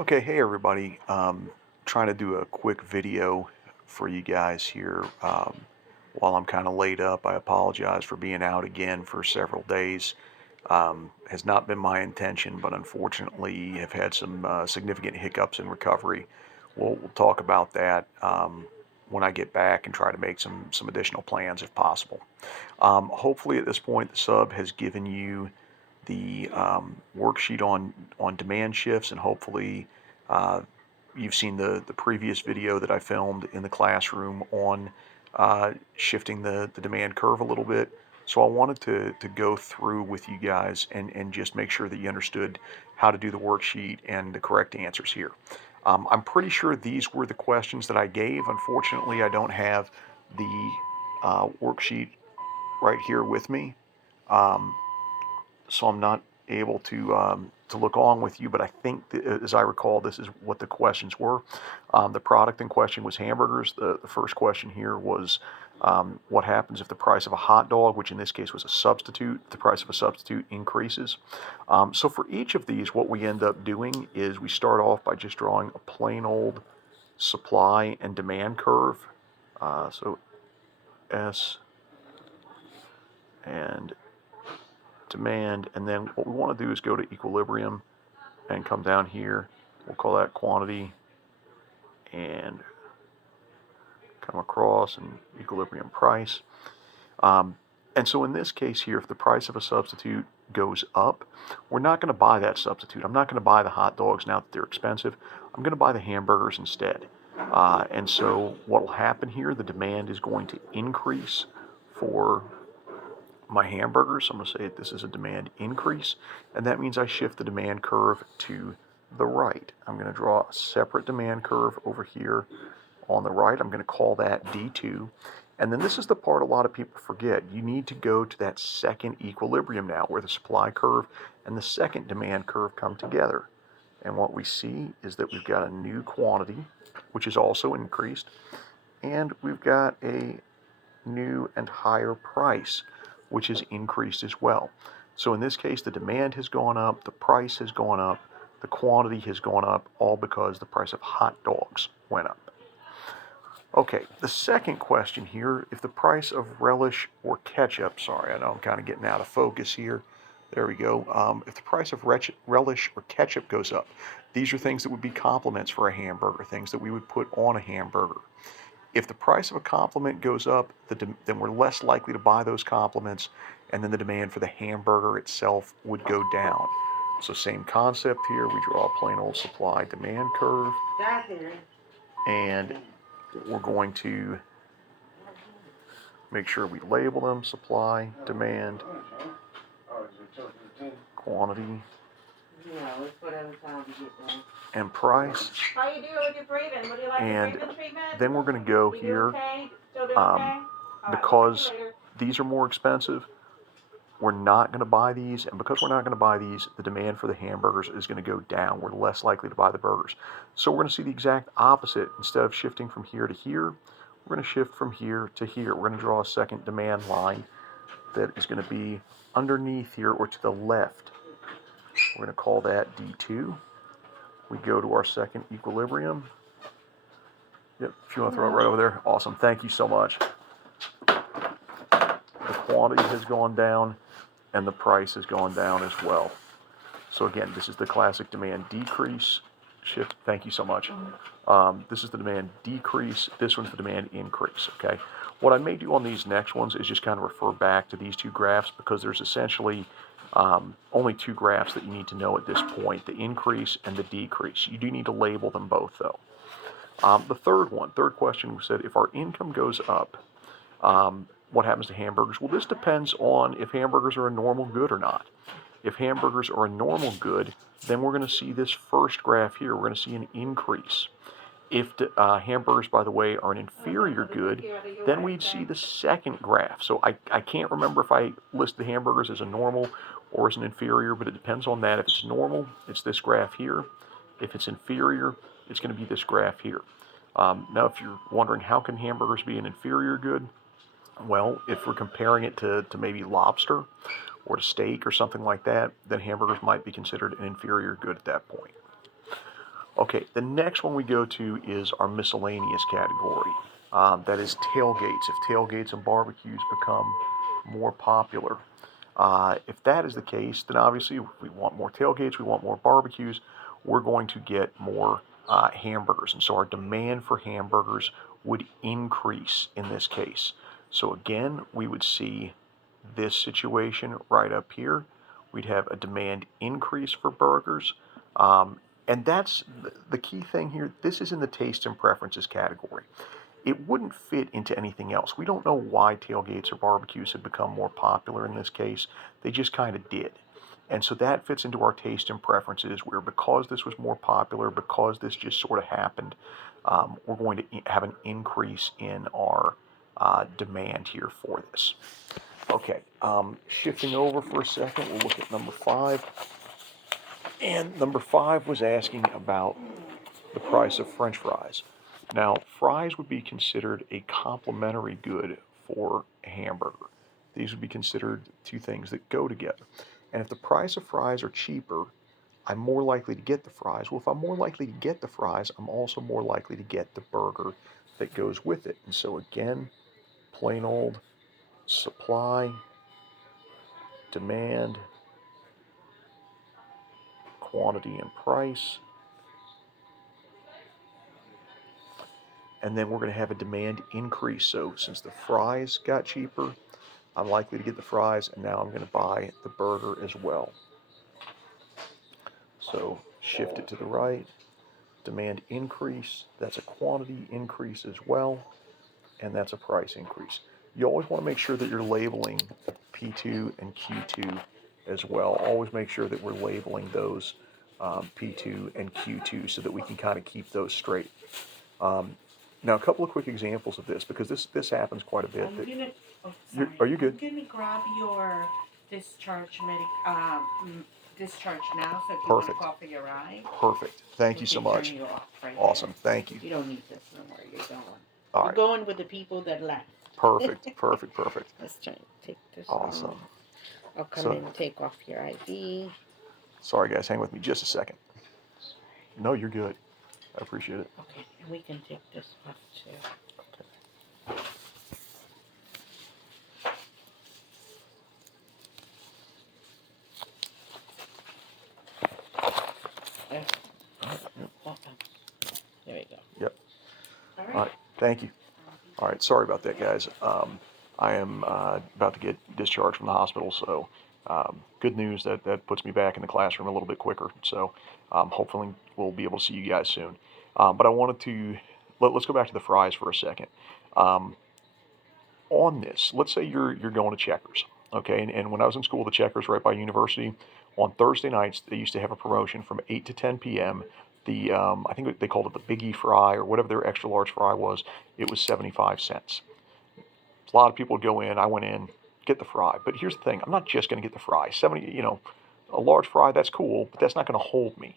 Okay, hey everybody. Trying to do a quick video for you guys here while I'm kind of laid up. I apologize for being out again for several days. Has not been my intention, but unfortunately have had some significant hiccups in recovery. We'll talk about that when I get back and try to make some additional plans if possible. Hopefully at this point the sub has given you the worksheet on demand shifts, and hopefully uh, you've seen the previous video that I filmed in the classroom on shifting the demand curve a little bit. So I wanted to go through with you guys and just make sure that you understood how to do the worksheet and the correct answers here. I'm pretty sure these were the questions that I gave. Unfortunately, I don't have the worksheet right here with me. Um, so I'm not able to look on with you, but I think, as I recall, this is what the questions were. The product in question was hamburgers. The first question here was what happens if the price of a hot dog, which in this case was a substitute, the price of a substitute increases. So for each of these, what we end up doing is we start off by just drawing a plain old supply and demand curve. So S and demand, and then what we want to do is go to equilibrium and come down here. We'll call that quantity and come across and equilibrium price. And so in this case here, if the price of a substitute goes up, we're not going to buy that substitute. I'm not going to buy the hot dogs now that they're expensive. I'm going to buy the hamburgers instead. And so what will happen here, the demand is going to increase for my hamburgers. So I'm going to say this is a demand increase, and that means I shift the demand curve to the right. I'm going to draw a separate demand curve over here on the right. I'm going to call that D2. And then this is the part a lot of people forget. You need to go to that second equilibrium now, where the supply curve and the second demand curve come together. And what we see is that we've got a new quantity, which is also increased, and we've got a new and higher price, which is increased as well. So in this case, the demand has gone up, the price has gone up, the quantity has gone up, all because the price of hot dogs went up. Okay, the second question here, if the price of relish or ketchup, sorry, I know I'm kind of getting out of focus here. There we go. If the price of relish or ketchup goes up, these are things that would be complements for a hamburger, things that we would put on a hamburger. If the price of a complement goes up, then we're less likely to buy those complements, and then the demand for the hamburger itself would go down. So same concept here. We draw a plain old supply demand curve, and we're going to make sure we label them: supply, demand, quantity, and price. How you doing with your breathing? Would you like And a breathing treatment? then we're going to go You here okay? Still doing um, okay? All right, because we'll see you later. these are more expensive. We're not going to buy these, and because we're not going to buy these, the demand for the hamburgers is going to go down. We're less likely to buy the burgers. So we're going to see the exact opposite. Instead of shifting from here to here, we're going to shift from here to here. We're going to draw a second demand line that is going to be underneath here or to the left. We're going to call that D2. We go to our second equilibrium. Yep, if you want to throw it right over there, awesome. Thank you so much. The quantity has gone down, and the price has gone down as well. So again, this is the classic demand decrease shift. Thank you so much. This is the demand decrease. This one's the demand increase, okay? What I may do on these next ones is just kind of refer back to these two graphs, because there's essentially only two graphs that you need to know at this point, the increase and the decrease. You do need to label them both, though. The third question said, if our income goes up, what happens to hamburgers? Well, this depends on if hamburgers are a normal good or not. If hamburgers are a normal good, then we're going to see this first graph here. We're going to see an increase. If hamburgers, by the way, are an inferior good, then we'd see the second graph. So I can't remember if I list the hamburgers as a normal or as an inferior, but it depends on that. If it's normal, it's this graph here. If it's inferior, it's going to be this graph here. Now, if you're wondering how can hamburgers be an inferior good, well, if we're comparing it to maybe lobster or to steak or something like that, then hamburgers might be considered an inferior good at that point. Okay, the next one we go to is our miscellaneous category. That is tailgates. If tailgates and barbecues become more popular. If that is the case, then obviously we want more tailgates, we want more barbecues, we're going to get more hamburgers. And so our demand for hamburgers would increase in this case. So again, we would see this situation right up here. We'd have a demand increase for burgers. And that's the key thing here. This is in the taste and preferences category. It wouldn't fit into anything else. We don't know why tailgates or barbecues have become more popular in this case. They just kind of did. And so that fits into our taste and preferences where because this was more popular, because this just sort of happened, we're going to have an increase in our demand here for this. Okay, shifting over for a second, we'll look at number 5. And number 5 was asking about the price of French fries. Now, fries would be considered a complementary good for a hamburger. These would be considered two things that go together. And if the price of fries are cheaper, I'm more likely to get the fries. Well, if I'm more likely to get the fries, I'm also more likely to get the burger that goes with it. And so again, plain old supply, demand, quantity, and price. And then we're going to have a demand increase. So since the fries got cheaper, I'm likely to get the fries, and now I'm going to buy the burger as well. So shift it to the right. Demand increase, that's a quantity increase as well, and that's a price increase. You always want to make sure that you're labeling P2 and Q2 as well. Always make sure that we're labeling those P2 and Q2 so that we can kind of keep those straight. Now, a couple of quick examples of this, because this happens quite a bit. Are you good? I'm gonna grab your discharge discharge now, so if you Perfect. want to cough in your eye. Perfect. Thank you so much. Turn you off right Awesome. there. Thank you. You don't need this no more. You're going. All You're right. going with the people that left. Perfect. Perfect. Perfect. Let's try and take this Awesome. off. I'll come So- in and take off your ID. Sorry, guys. Hang with me just a second. No, you're good. I appreciate it. Okay, and we can take this off too. There. There we go. Yep. All All right. Thank you. All right. Sorry about that, guys. I am about to get discharged from the hospital, so good news that puts me back in the classroom a little bit quicker. So hopefully we'll be able to see you guys soon. But I wanted to let's go back to the fries for a second. On this, let's say you're going to Checkers, okay? And when I was in school, the Checkers right by university, on Thursday nights they used to have a promotion from 8 to 10 p.m. The I think they called it the Biggie Fry or whatever their extra large fry was. It was 75 cents. A lot of people would go in. I went in, get the fry. But here's the thing: I'm not just going to get the fry. A large fry, that's cool, but that's not going to hold me.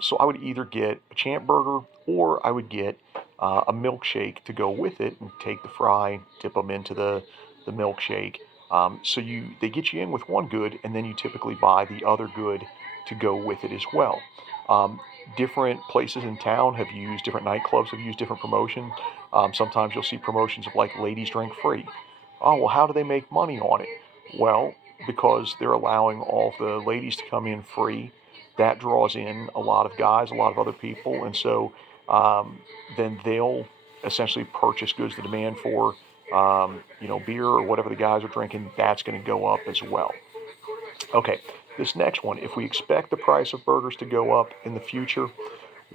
So I would either get a Champ Burger or I would get a milkshake to go with it and take the fry, dip them into the milkshake. So they get you in with one good, and then you typically buy the other good to go with it as well. Different places in town have used, different nightclubs have used different promotion. Sometimes you'll see promotions of like ladies drink free. Oh, well, how do they make money on it? Well, because they're allowing all the ladies to come in free. That draws in a lot of guys, a lot of other people, and so then they'll essentially purchase goods. The demand for beer or whatever the guys are drinking, that's going to go up as well. Okay, this next one, if we expect the price of burgers to go up in the future,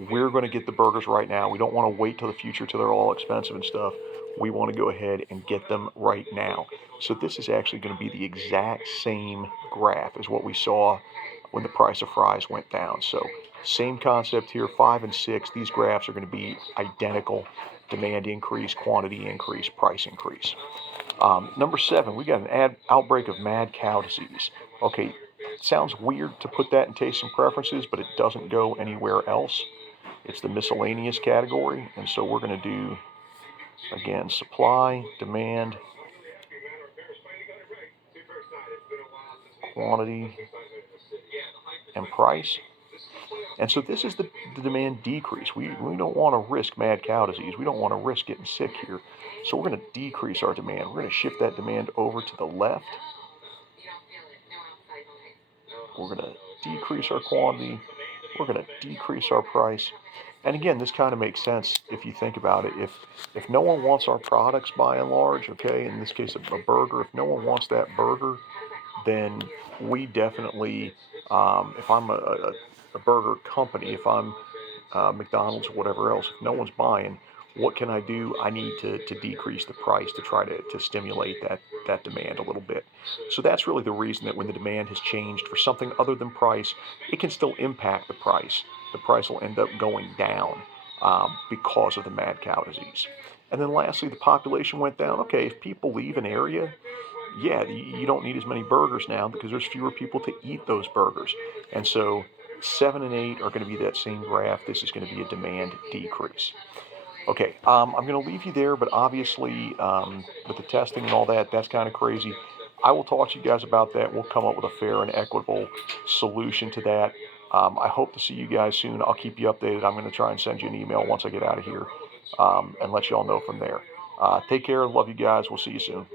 we're going to get the burgers right now. We don't want to wait till the future till they're all expensive and stuff. We want to go ahead and get them right now. So this is actually going to be the exact same graph as what we saw when the price of fries went down. So same concept here, 5 and 6. These graphs are going to be identical. Demand increase, quantity increase, price increase. Number 7, we got an outbreak of mad cow disease. Okay, sounds weird to put that in taste and preferences, but it doesn't go anywhere else. It's the miscellaneous category, and so we're going to do, again, supply, demand, quantity, and price. And so this is the demand decrease. We don't want to risk mad cow disease. We don't want to risk getting sick here. So we're going to decrease our demand. We're going to shift that demand over to the left. We're going to decrease our quantity. We're going to decrease our price. And again, this kind of makes sense if you think about it. If no one wants our products by and large, okay, in this case a burger, if no one wants that burger, then we definitely, if I'm a burger company, if I'm McDonald's or whatever else, if no one's buying, what can I do? I need to decrease the price to try to stimulate that demand a little bit. So that's really the reason that when the demand has changed for something other than price, it can still impact the price. The price will end up going down because of the mad cow disease. And then lastly, the population went down. Okay, if people leave an area, yeah, you don't need as many burgers now because there's fewer people to eat those burgers. And so 7 and 8 are going to be that same graph. This is going to be a demand decrease. Okay, I'm going to leave you there, but obviously with the testing and all that, that's kind of crazy. I will talk to you guys about that. We'll come up with a fair and equitable solution to that. I hope to see you guys soon. I'll keep you updated. I'm going to try and send you an email once I get out of here and let you all know from there. Take care. Love you guys. We'll see you soon.